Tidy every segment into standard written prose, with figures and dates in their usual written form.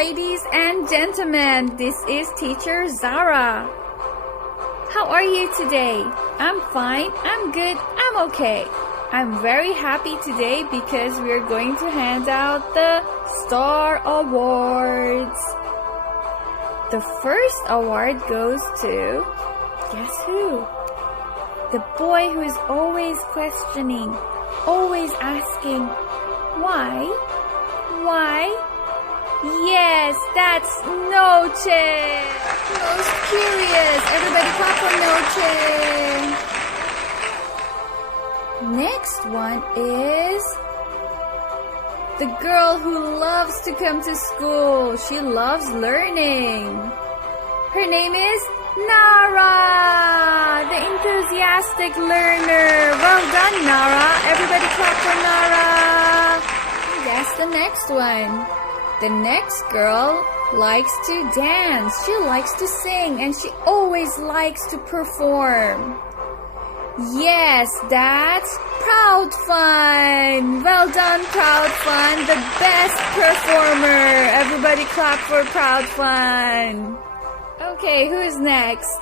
ladies and gentlemen. This is Teacher Zara. How are you today? I'm fine, I'm good, I'm okay. I'm very happy today because we're going to hand out the Star Awards. The first award goes to, guess who? The boy who is always questioning, always asking, why? Why? Yes, that's NOCHE. Most curious. Everybody clap for NOCHE. Next one is the girl who loves to come to school. She loves learning. Her name is NARA, the enthusiastic learner. Well done, NARA. Everybody clap for NARA. Guess the next one. The next girl likes to dance. She likes to sing and she always likes to perform. Yes, that's PROUDFUN. Well done, PROUDFUN, the best performer. Everybody clap for PROUDFUN. Okay, who's next?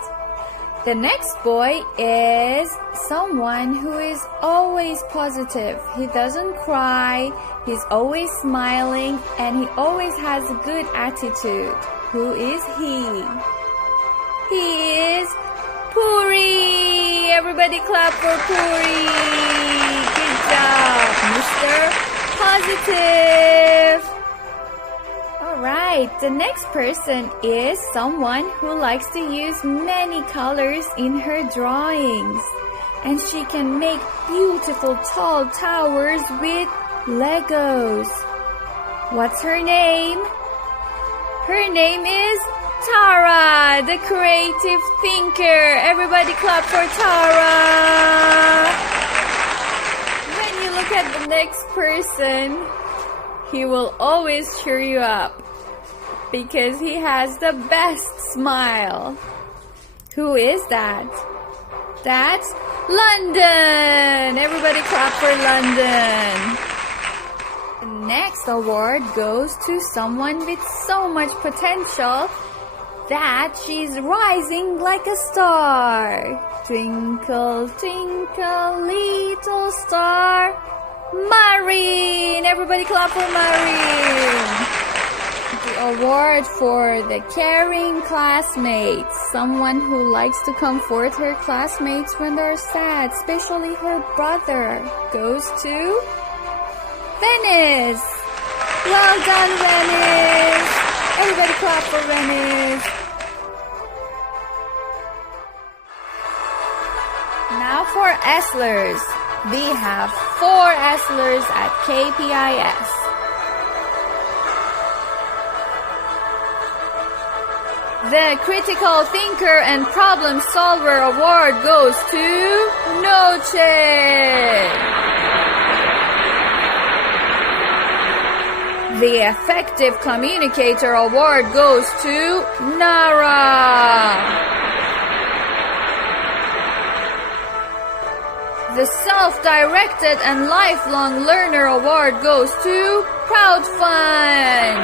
The next boy is someone who is always positive. He doesn't cry, he's always smiling, and he always has a good attitude. Who is he? He is Puri. Everybody clap for Puri. Good job, Mr. Positive. Alright, the next person is someone who likes to use many colors in her drawings. And she can make beautiful tall towers with Legos. What's her name? Her name is Tara, the creative thinker. Everybody clap for Tara. When you look at the next person, he will always cheer you up because he has the best smile. Who is that? That's London. Everybody clap for London. The next award goes to someone with so much potential that she's rising like a star. Twinkle, twinkle, little star. Maureen! Everybody clap for Maureen! The award for the caring classmate, someone who likes to comfort her classmates when they're sad, especially her brother, goes to Venice! Well done, Venice! Everybody clap for Venice! Now for Eslers. We have 4 Eslers at KPIS. The Critical Thinker and Problem Solver Award goes to NOCHE. The Effective Communicator Award goes to NARA. The Self-Directed and Lifelong Learner Award goes to PROUDFUN.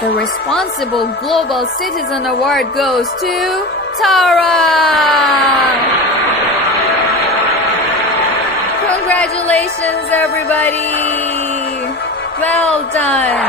The Responsible Global Citizen Award goes to Tara. Congratulations, everybody. Well done.